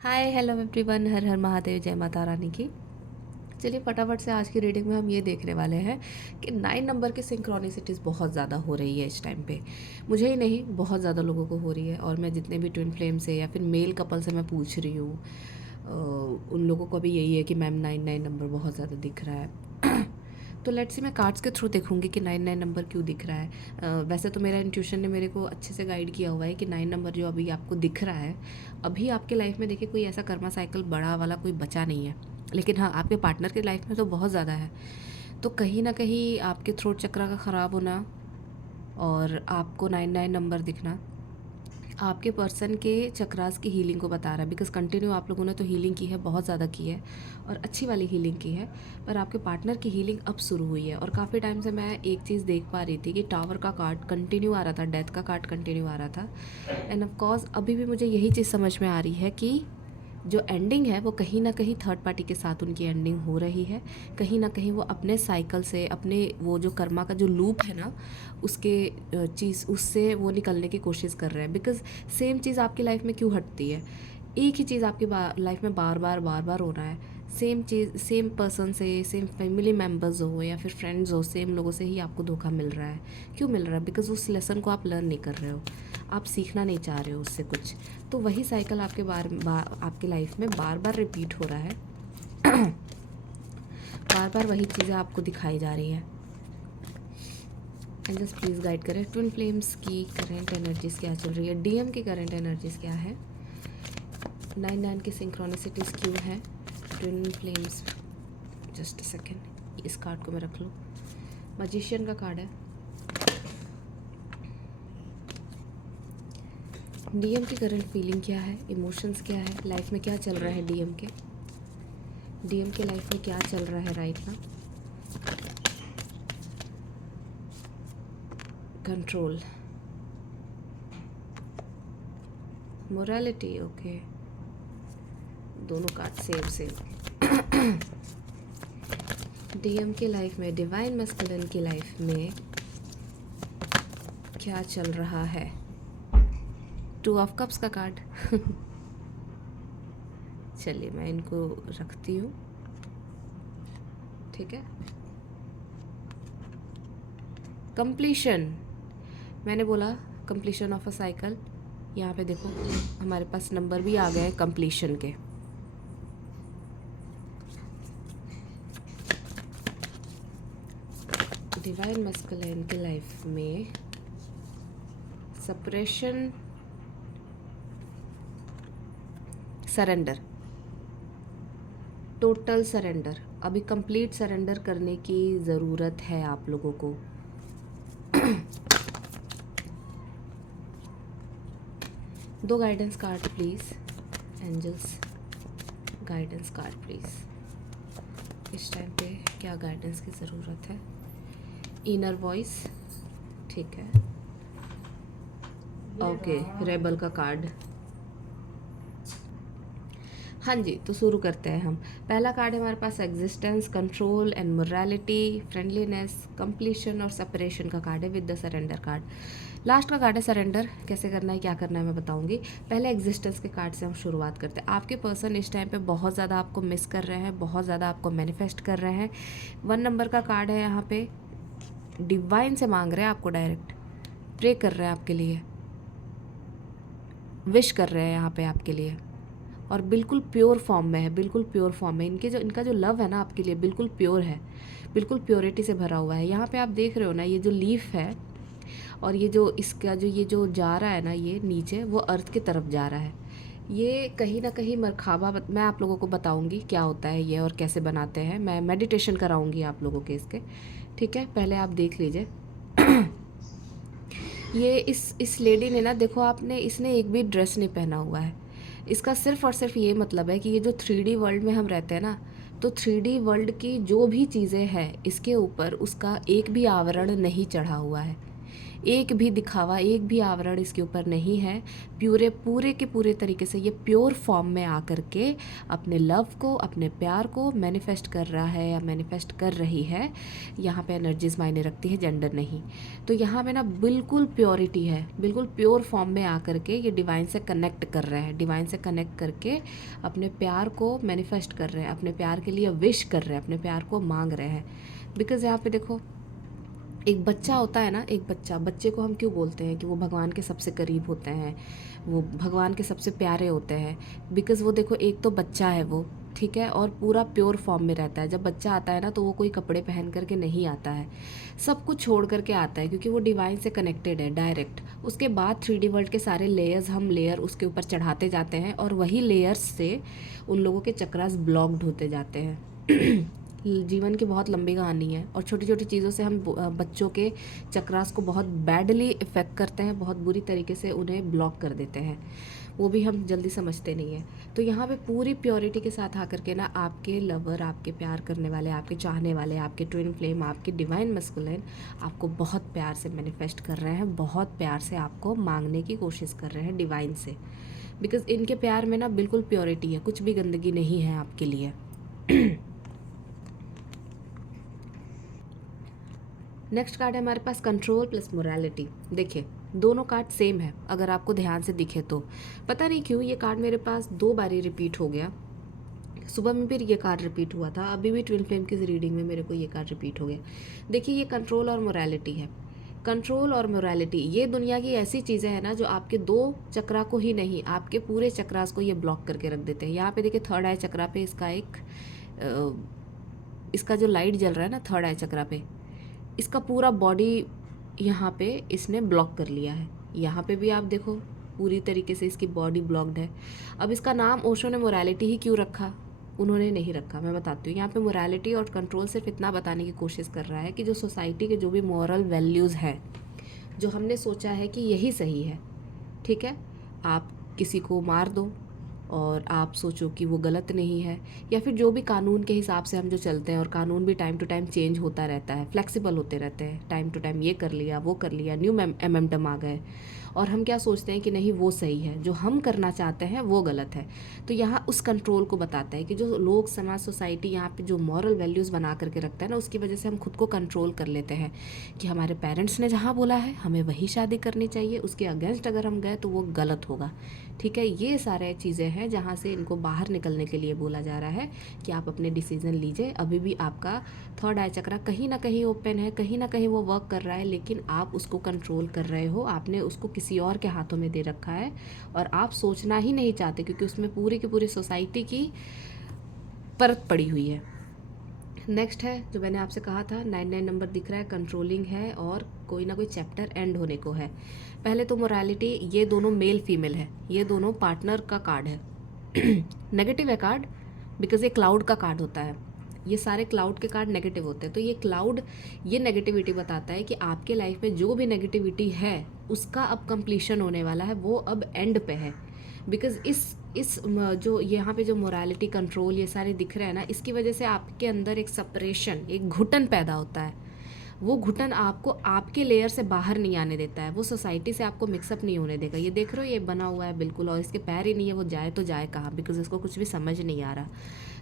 Hi hello everyone, हर हर महादेव, जय माता रानी की। चलिए फटाफट से आज की रीडिंग में हम ये देखने वाले हैं कि 9 नंबर की सिंक्रोनिसिटीज़ बहुत ज़्यादा हो रही है इस टाइम पे। मुझे ही नहीं, बहुत ज़्यादा लोगों को हो रही है। और मैं जितने भी ट्विन फ्लेम से या फिर मेल कपल से मैं पूछ रही हूँ, उन लोगों को भी यही है कि मैम 9 9 नंबर बहुत ज़्यादा दिख रहा है। तो लेट्स से मैं कार्ड्स के थ्रू देखूंगी कि 9 9 नंबर क्यों दिख रहा है। वैसे तो मेरा इंट्यूशन ने मेरे को अच्छे से गाइड किया हुआ है कि 9 नंबर जो अभी आपको दिख रहा है, अभी आपके लाइफ में देखिए कोई ऐसा कर्मा साइकिल बड़ा वाला कोई बचा नहीं है। लेकिन हाँ, आपके पार्टनर के लाइफ में तो बहुत ज़्यादा है। तो कहीं ना कहीं आपके थ्रोट चक्रा का ख़राब होना और आपको 9 9 नंबर दिखना आपके पर्सन के चक्रास की हीलिंग को बता रहा है। बिकॉज कंटिन्यू आप लोगों ने तो हीलिंग की है, बहुत ज़्यादा की है और अच्छी वाली हीलिंग की है। पर आपके पार्टनर की हीलिंग अब शुरू हुई है। और काफ़ी टाइम से मैं एक चीज़ देख पा रही थी कि टावर का कार्ड कंटिन्यू आ रहा था, डेथ का कार्ड कंटिन्यू आ रहा था। एंड ऑफ कोर्स अभी भी मुझे यही चीज़ समझ में आ रही है कि जो एंडिंग है वो कहीं ना कहीं थर्ड पार्टी के साथ उनकी एंडिंग हो रही है। कहीं ना कहीं वो अपने साइकिल से, अपने वो जो कर्मा का जो लूप है ना, उसके चीज़ उससे वो निकलने की कोशिश कर रहे हैं। बिकॉज सेम चीज़ आपकी लाइफ में क्यों हटती है? एक ही चीज़ आपकी लाइफ में बार बार बार बार हो रहा है। सेम चीज़ सेम पर्सन से, सेम फैमिली मेम्बर्स हो या फिर फ्रेंड्स हो, सेम लोगों से ही आपको धोखा मिल रहा है। क्यों मिल रहा है? बिकॉज उस लेसन को आप लर्न नहीं कर रहे हो, आप सीखना नहीं चाह रहे हो उससे कुछ। तो वही साइकिल आपके आपके लाइफ में बार बार रिपीट हो रहा है। बार बार वही चीज़ें आपको दिखाई जा रही है। एंजल्स प्लीज़ गाइड करें, ट्विन फ्लेम्स की करेंट एनर्जीज क्या चल रही है, डीएम की करेंट एनर्जीज क्या है, 9 9 की सिंक्रोनिसिटीज़ क्यों है, twin flames. Just a second, इस कार्ड को मैं रख लूँ। मैजिशियन का कार्ड है। डीएम की करंट फीलिंग क्या है, इमोशंस क्या है, लाइफ में क्या चल रहा है डीएम के। डीएम के लाइफ में क्या चल रहा है राइट ना। Control, morality, okay. दोनों कार्ड सेम सेम। डीएम के लाइफ में, डिवाइन मैस्कुलिन की लाइफ में क्या चल रहा है। 2 ऑफ कप्स का कार्ड। चलिए मैं इनको रखती हूँ, ठीक है। कंप्लीशन, मैंने बोला कंप्लीशन ऑफ अ साइकिल। यहाँ पे देखो हमारे पास नंबर भी आ गए हैं कंप्लीशन के। डिवाइन मैस्कुलिन के लाइफ में सेपरेशन, सरेंडर, टोटल सरेंडर। अभी कंप्लीट सरेंडर करने की ज़रूरत है आप लोगों को। दो guidance card please, angels guidance card please. इस टाइम पे क्या गाइडेंस की ज़रूरत है। इनर वॉइस, ठीक है। ओके, रेबल का कार्ड। हाँ जी, तो शुरू करते हैं हम। पहला कार्ड है हमारे पास existence, control and morality, friendliness, completion और सेपरेशन का कार्ड है with the surrender card. Last का कार्ड है सरेंडर। कैसे करना है, क्या करना है मैं बताऊंगी। पहले एग्जिस्टेंस के कार्ड से हम शुरुआत करते हैं। आपके पर्सन इस टाइम पे बहुत ज़्यादा आपको मिस कर रहे हैं, बहुत ज़्यादा आपको मैनिफेस्ट कर रहे हैं। 1 नंबर का कार्ड है यहाँ पे, डिवाइन से मांग रहे हैं आपको डायरेक्ट, प्रे कर रहे हैं आपके लिए, विश कर रहे हैं यहाँ पे आपके लिए। और बिल्कुल प्योर फॉर्म में है, बिल्कुल प्योर फॉर्म में। इनका जो लव है ना आपके लिए बिल्कुल प्योर है, बिल्कुल प्योरिटी से भरा हुआ है। यहाँ पे आप देख रहे हो ना, ये जो लीफ है और ये जो इसका जो ये जो जा रहा है ना, ये नीचे वो अर्थ की तरफ जा रहा है। ये कहीं ना कहीं मरखाबा, मैं आप लोगों को बताऊंगी क्या होता है ये और कैसे बनाते हैं। मैं मेडिटेशन कराऊंगी आप लोगों के इसके, ठीक है। पहले आप देख लीजिए। ये इस लेडी ने ना, देखो आपने, इसने एक भी ड्रेस नहीं पहना हुआ है। इसका सिर्फ और सिर्फ ये मतलब है कि ये जो 3D वर्ल्ड में हम रहते हैं ना, तो 3D वर्ल्ड की जो भी चीज़ें हैं इसके ऊपर उसका एक भी आवरण नहीं चढ़ा हुआ है। एक भी दिखावा, एक भी आवरण इसके ऊपर नहीं है। पूरे के पूरे तरीके से ये प्योर फॉर्म में आकर के अपने लव को, अपने प्यार को मैनिफेस्ट कर रहा है या मैनिफेस्ट कर रही है। यहाँ पे एनर्जीज मायने रखती है, जेंडर नहीं। तो यहाँ पे ना बिल्कुल प्योरिटी है, बिल्कुल प्योर फॉर्म में आकर के ये डिवाइन से कनेक्ट कर रहे हैं, डिवाइन से कनेक्ट करके अपने प्यार को मैनिफेस्ट कर रहे हैं, अपने प्यार के लिए विश कर रहे हैं, अपने प्यार को मांग रहे हैं। बिकॉज़ यहाँ पे देखो, एक बच्चा होता है ना, एक बच्चे को हम क्यों बोलते हैं कि वो भगवान के सबसे करीब होते हैं, वो भगवान के सबसे प्यारे होते हैं? बिकॉज़ वो देखो, एक तो बच्चा है वो, ठीक है, और पूरा प्योर फॉर्म में रहता है। जब बच्चा आता है ना तो वो कोई कपड़े पहन करके नहीं आता है, सब कुछ छोड़ करके आता है, क्योंकि वो डिवाइन से कनेक्टेड है डायरेक्ट। उसके बाद 3D वर्ल्ड के सारे लेयर्स, हम लेयर उसके ऊपर चढ़ाते जाते हैं और वही लेयर्स से उन लोगों के चक्रास ब्लॉक्ड होते जाते हैं। जीवन की बहुत लंबी कहानी है और छोटी छोटी चीज़ों से हम बच्चों के चक्रास को बहुत बैडली इफ़ेक्ट करते हैं, बहुत बुरी तरीके से उन्हें ब्लॉक कर देते हैं, वो भी हम जल्दी समझते नहीं हैं। तो यहाँ पे पूरी प्योरिटी के साथ आकर के ना आपके लवर, आपके प्यार करने वाले, आपके चाहने वाले, आपके ट्विन फ्लेम, आपके डिवाइन मस्कुलिन आपको बहुत प्यार से मैनिफेस्ट कर रहे हैं, बहुत प्यार से आपको मांगने की कोशिश कर रहे हैं डिवाइन से। बिकॉज़ इनके प्यार में ना बिल्कुल प्योरिटी है, कुछ भी गंदगी नहीं है आपके लिए। नेक्स्ट कार्ड है हमारे पास कंट्रोल प्लस मोरालिटी। देखिए, दोनों कार्ड सेम है अगर आपको ध्यान से दिखे तो। पता नहीं क्यों ये कार्ड मेरे पास 2 बारी रिपीट हो गया। सुबह में फिर ये कार्ड रिपीट हुआ था, अभी भी ट्विन फ्लेम की रीडिंग में मेरे को ये कार्ड रिपीट हो गया। देखिए, ये कंट्रोल और मोरालिटी है। कंट्रोल और मोरालिटी ये दुनिया की ऐसी चीज़ें हैं ना जो आपके 2 चक्रा को ही नहीं, आपके पूरे चक्रास को ये ब्लॉक करके रख देते हैं। यहाँ पे देखिए, थर्ड आई चक्रा पे इसका जो लाइट जल रहा है ना, थर्ड आई चक्रा पे, इसका पूरा बॉडी यहाँ पे इसने ब्लॉक कर लिया है। यहाँ पे भी आप देखो, पूरी तरीके से इसकी बॉडी ब्लॉक्ड है। अब इसका नाम ओशो ने मोरालिटी ही क्यों रखा? उन्होंने नहीं रखा, मैं बताती हूँ। यहाँ पे मोरालिटी और कंट्रोल सिर्फ इतना बताने की कोशिश कर रहा है कि जो सोसाइटी के जो भी मॉरल वैल्यूज़ हैं, जो हमने सोचा है कि यही सही है, ठीक है, आप किसी को मार दो और आप सोचो कि वो गलत नहीं है, या फिर जो भी कानून के हिसाब से हम जो चलते हैं, और कानून भी टाइम टू टाइम चेंज होता रहता है, फ्लेक्सिबल होते रहते हैं, टाइम टू टाइम ये कर लिया, वो कर लिया, न्यू अमेंडम आ गए, और हम क्या सोचते हैं कि नहीं वो सही है, जो हम करना चाहते हैं वो गलत है। तो यहाँ उस कंट्रोल को बताता है कि जो लोग, समाज, सोसाइटी यहाँ पे जो मॉरल वैल्यूज़ बना करके रखता है ना, उसकी वजह से हम खुद को कंट्रोल कर लेते हैं कि हमारे पेरेंट्स ने जहाँ बोला है हमें वही शादी करनी चाहिए, उसके अगेंस्ट अगर हम गए तो वो गलत होगा, ठीक है। ये सारे चीज़ें हैं जहाँ से इनको बाहर निकलने के लिए बोला जा रहा है कि आप अपने डिसीज़न लीजिए। अभी भी आपका थर्ड आई चक्रा कहीं ना कहीं ओपन है, कहीं ना कहीं वो वर्क कर रहा है, लेकिन आप उसको कंट्रोल कर रहे हो, आपने उसको किसी और के हाथों में दे रखा है और आप सोचना ही नहीं चाहते, क्योंकि उसमें पूरी की पूरी सोसाइटी की परत पड़ी हुई है। नेक्स्ट है जो मैंने आपसे कहा था, 99 नंबर दिख रहा है, कंट्रोलिंग है और कोई ना कोई चैप्टर एंड होने को है। पहले तो मोरालिटी, ये दोनों मेल फीमेल है, ये दोनों पार्टनर का कार्ड है। नेगेटिव है कार्ड, बिकॉज ये क्लाउड का कार्ड होता है, ये सारे क्लाउड के कार्ड नेगेटिव होते हैं। तो ये क्लाउड ये नेगेटिविटी बताता है कि आपके लाइफ में जो भी नेगेटिविटी है उसका अब कंप्लीशन होने वाला है, वो अब एंड पे है। बिकॉज जो यहाँ पे जो मोरालिटी, कंट्रोल, ये सारे दिख रहे हैं ना, इसकी वजह से आपके अंदर एक सेपरेशन, एक घुटन पैदा होता है। वो घुटन आपको आपके लेयर से बाहर नहीं आने देता है, वो सोसाइटी से आपको मिक्सअप नहीं होने देगा। ये देख रहे हो, ये बना हुआ है बिल्कुल, और इसके पैर ही नहीं है, वो जाए तो जाए कहाँ, बिकॉज इसको कुछ भी समझ नहीं आ रहा।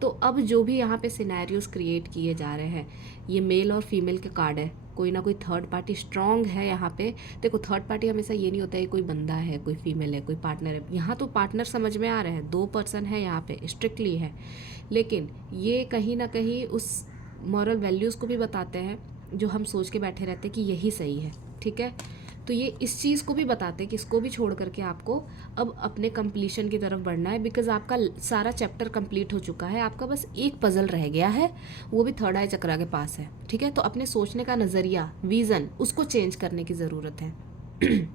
तो अब जो भी यहाँ पे सिनेरियोज क्रिएट किए जा रहे हैं, ये मेल और फीमेल के कार्ड है, कोई ना कोई थर्ड पार्टी स्ट्रॉन्ग है यहाँ पे। देखो, थर्ड पार्टी हमेशा ये नहीं होता है कोई बंदा है, कोई फीमेल है, कोई पार्टनर है। यहाँ तो पार्टनर समझ में आ रहे हैं, 2 पर्सन है यहाँ पे, स्ट्रिक्टली है, लेकिन ये कहीं ना कहीं उस मॉरल वैल्यूज़ को भी बताते हैं जो हम सोच के बैठे रहते हैं कि यही सही है, ठीक है। तो ये इस चीज़ को भी बताते हैं कि इसको भी छोड़ करके आपको अब अपने कंप्लीशन की तरफ बढ़ना है, बिकॉज आपका सारा चैप्टर कंप्लीट हो चुका है, आपका बस एक पजल रह गया है, वो भी थर्ड आई चक्रा के पास है, ठीक है। तो अपने सोचने का नज़रिया, विज़न, उसको चेंज करने की ज़रूरत है।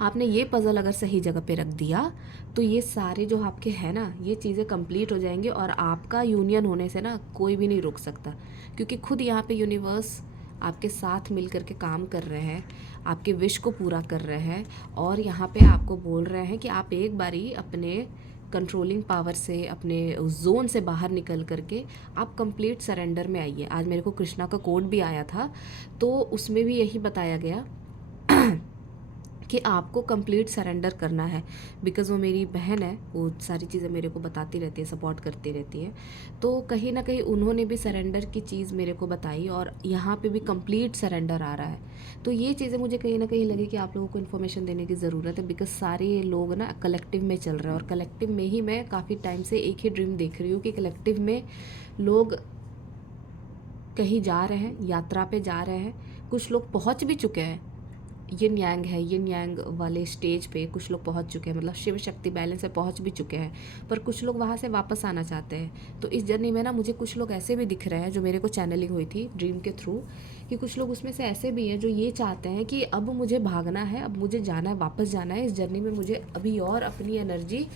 आपने ये पज़ल अगर सही जगह पे रख दिया तो ये सारे जो आपके हैं ना, ये चीज़ें कंप्लीट हो जाएंगे और आपका यूनियन होने से ना कोई भी नहीं रोक सकता, क्योंकि खुद यहाँ पे यूनिवर्स आपके साथ मिल कर के काम कर रहे हैं, आपके विश को पूरा कर रहे हैं, और यहाँ पे आपको बोल रहे हैं कि आप एक बारी अपने कंट्रोलिंग पावर से, अपने जोन से बाहर निकल करके आप कंप्लीट सरेंडर में आइए। आज मेरे को कृष्णा का कोड भी आया था, तो उसमें भी यही बताया गया कि आपको कंप्लीट सरेंडर करना है। बिकॉज़ वो मेरी बहन है, वो सारी चीज़ें मेरे को बताती रहती है, सपोर्ट करती रहती है। तो कहीं ना कहीं उन्होंने भी सरेंडर की चीज़ मेरे को बताई और यहाँ पे भी कंप्लीट सरेंडर आ रहा है। तो ये चीज़ें मुझे कहीं ना कहीं लगी कि आप लोगों को इन्फॉर्मेशन देने की ज़रूरत है। बिकॉज़ सारे लोग ना कलेक्टिव में चल रहे हैं, और कलेक्टिव में ही मैं काफ़ी टाइम से एक ही ड्रीम देख रही हूँ कि कलेक्टिव में लोग कहीं जा रहे हैं, यात्रा पे जा रहे हैं। कुछ लोग पहुंच भी चुके हैं, यिन यांग है, यिन यांग वाले स्टेज पे कुछ लोग पहुंच चुके हैं, मतलब शिव शक्ति बैलेंस से पहुंच भी चुके हैं। पर कुछ लोग वहाँ से वापस आना चाहते हैं। तो इस जर्नी में ना मुझे कुछ लोग ऐसे भी दिख रहे हैं, जो मेरे को चैनलिंग हुई थी ड्रीम के थ्रू, कि कुछ लोग उसमें से ऐसे भी हैं जो ये चाहते हैं कि अब मुझे भागना है, अब मुझे जाना है, वापस जाना है इस जर्नी में, मुझे अभी और अपनी एनर्जी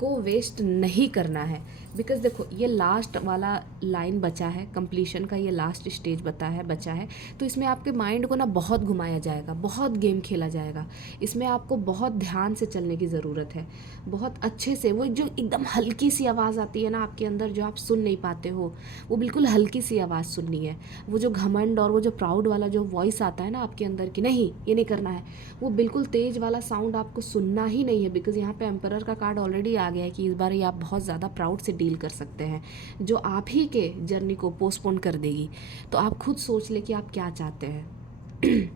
को वेस्ट नहीं करना है। बिकॉज़ देखो, ये लास्ट वाला लाइन बचा है, कंप्लीशन का ये लास्ट स्टेज बचा है। तो इसमें आपके माइंड को ना बहुत घुमाया जाएगा, बहुत गेम खेला जाएगा। इसमें आपको बहुत ध्यान से चलने की ज़रूरत है, बहुत अच्छे से। वो जो एकदम हल्की सी आवाज़ आती है ना आपके अंदर, जो आप सुन नहीं पाते हो, वो बिल्कुल हल्की सी आवाज़ सुननी है। वो जो घमंड और वो जो प्राउड वाला जो वॉइस आता है ना आपके अंदर कि नहीं ये नहीं करना है, वो बिल्कुल तेज़ वाला साउंड आपको सुनना ही नहीं है। बिकॉज़ यहाँ पे एम्परर का कार्ड ऑलरेडी आ गया है कि इस बार ये आप बहुत ज़्यादा प्राउड से डील कर सकते हैं, जो आप ही के जर्नी को पोस्टपोन कर देगी। तो आप खुद सोच ले कि आप क्या चाहते हैं।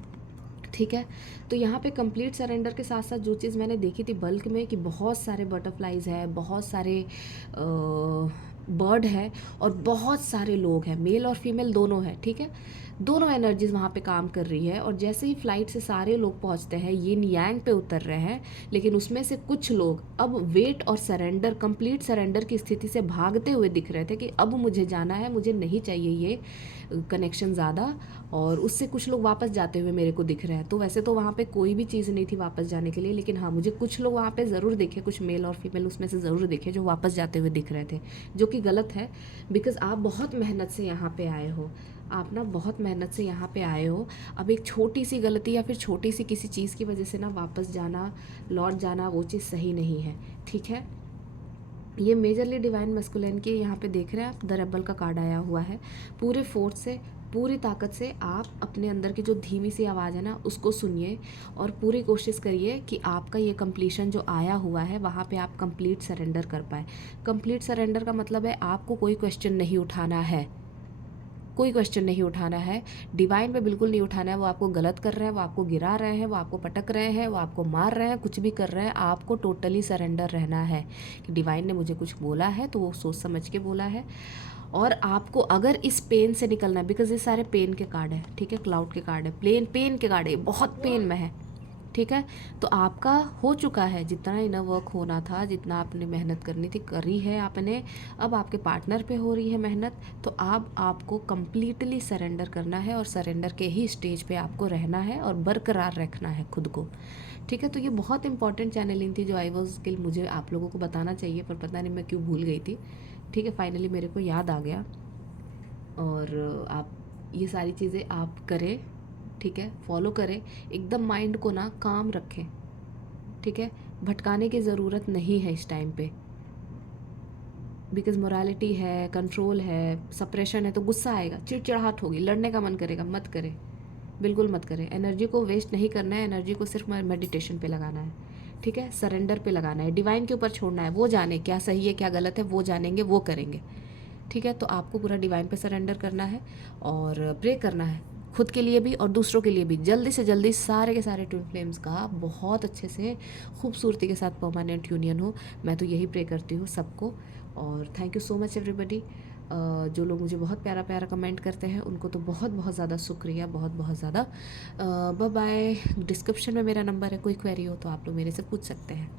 ठीक है। तो यहाँ पे कंप्लीट सरेंडर के साथ साथ जो चीज़ मैंने देखी थी बल्क में, कि बहुत सारे बटरफ्लाइज है, बहुत सारे बर्ड है, और बहुत सारे लोग हैं, मेल और फीमेल दोनों है। ठीक है, दोनों एनर्जीज वहाँ पे काम कर रही है। और जैसे ही फ्लाइट से सारे लोग पहुँचते हैं, यिन यांग पे उतर रहे हैं, लेकिन उसमें से कुछ लोग अब वेट और सरेंडर, कंप्लीट सरेंडर की स्थिति से भागते हुए दिख रहे थे कि अब मुझे जाना है, मुझे नहीं चाहिए ये कनेक्शन ज़्यादा। और उससे कुछ लोग वापस जाते हुए मेरे को दिख रहे हैं। तो वैसे तो वहाँ पे कोई भी चीज़ नहीं थी वापस जाने के लिए, लेकिन हाँ, मुझे कुछ लोग वहाँ पे ज़रूर दिखे, कुछ मेल और फीमेल उसमें से ज़रूर दिखे जो वापस जाते हुए दिख रहे थे, जो कि गलत है। बिकॉज़ आप बहुत मेहनत से यहाँ पे आए हो, आप ना बहुत मेहनत से यहाँ पे आए हो। अब एक छोटी सी गलती या फिर छोटी सी किसी चीज़ की वजह से ना वापस जाना, लौट जाना, वो चीज़ सही नहीं है। ठीक है, ये मेजरली डिवाइन मस्कुलिन के यहाँ पे देख रहे हैं आप, द रेबल का कार्ड आया हुआ है। पूरे फोर्स से, पूरी ताकत से आप अपने अंदर की जो धीमी सी आवाज़ है ना उसको सुनिए, और पूरी कोशिश करिए कि आपका ये कंप्लीशन जो आया हुआ है वहाँ पे आप कंप्लीट सरेंडर कर पाए। कंप्लीट सरेंडर का मतलब है आपको कोई क्वेश्चन नहीं उठाना है, कोई क्वेश्चन नहीं उठाना है, डिवाइन पे बिल्कुल नहीं उठाना है। वो आपको गलत कर रहे हैं, वो आपको गिरा रहे हैं, वो आपको पटक रहे हैं, वो आपको मार रहे हैं, कुछ भी कर रहे हैं, आपको टोटली सरेंडर रहना है कि डिवाइन ने मुझे कुछ बोला है तो वो सोच समझ के बोला है। और आपको अगर इस पेन से निकलना है, बिकॉज ये सारे पेन के कार्ड है, ठीक है, क्लाउड के कार्ड है, पेन के कार्ड है, बहुत पेन में है। ठीक है, तो आपका हो चुका है जितना इनर वर्क होना था, जितना आपने मेहनत करनी थी करी है आपने। अब आपके पार्टनर पे हो रही है मेहनत, तो अब आपको कम्प्लीटली सरेंडर करना है, और सरेंडर के ही स्टेज पे आपको रहना है और बरकरार रखना है खुद को। ठीक है, तो ये बहुत इंपॉर्टेंट चैनलिंग थी जो आई वॉज स्किल मुझे आप लोगों को बताना चाहिए, पर पता नहीं मैं क्यों भूल गई थी। ठीक है, फाइनली मेरे को याद आ गया। और आप ये सारी चीज़ें आप करें, ठीक है, फॉलो करें, एकदम माइंड को ना काम रखें। ठीक है, भटकाने की ज़रूरत नहीं है इस टाइम पे, बिकॉज मोरालिटी है, कंट्रोल है, सप्रेशन है, तो गुस्सा आएगा, चिड़चिड़ाहट होगी, लड़ने का मन करेगा, मत करें, बिल्कुल मत करें। एनर्जी को वेस्ट नहीं करना है, एनर्जी को सिर्फ मेडिटेशन पे लगाना है। ठीक है, सरेंडर पे लगाना है, डिवाइन के ऊपर छोड़ना है, वो जाने क्या सही है क्या गलत है, वो जानेंगे, वो करेंगे। ठीक है, तो आपको पूरा डिवाइन पे सरेंडर करना है और प्रे करना है, खुद के लिए भी और दूसरों के लिए भी। जल्दी से जल्दी सारे के सारे ट्विन फ्लेम्स का बहुत अच्छे से खूबसूरती के साथ परमानेंट यूनियन हो, मैं तो यही प्रे करती हूँ सबको। और thank you so much everybody. जो लोग मुझे बहुत प्यारा प्यारा कमेंट करते हैं उनको तो बहुत बहुत ज़्यादा शुक्रिया, बहुत बहुत ज़्यादा। Bye bye. डिस्क्रिप्शन में मेरा नंबर है, कोई क्वेरी हो तो आप लोग मेरे से पूछ सकते हैं।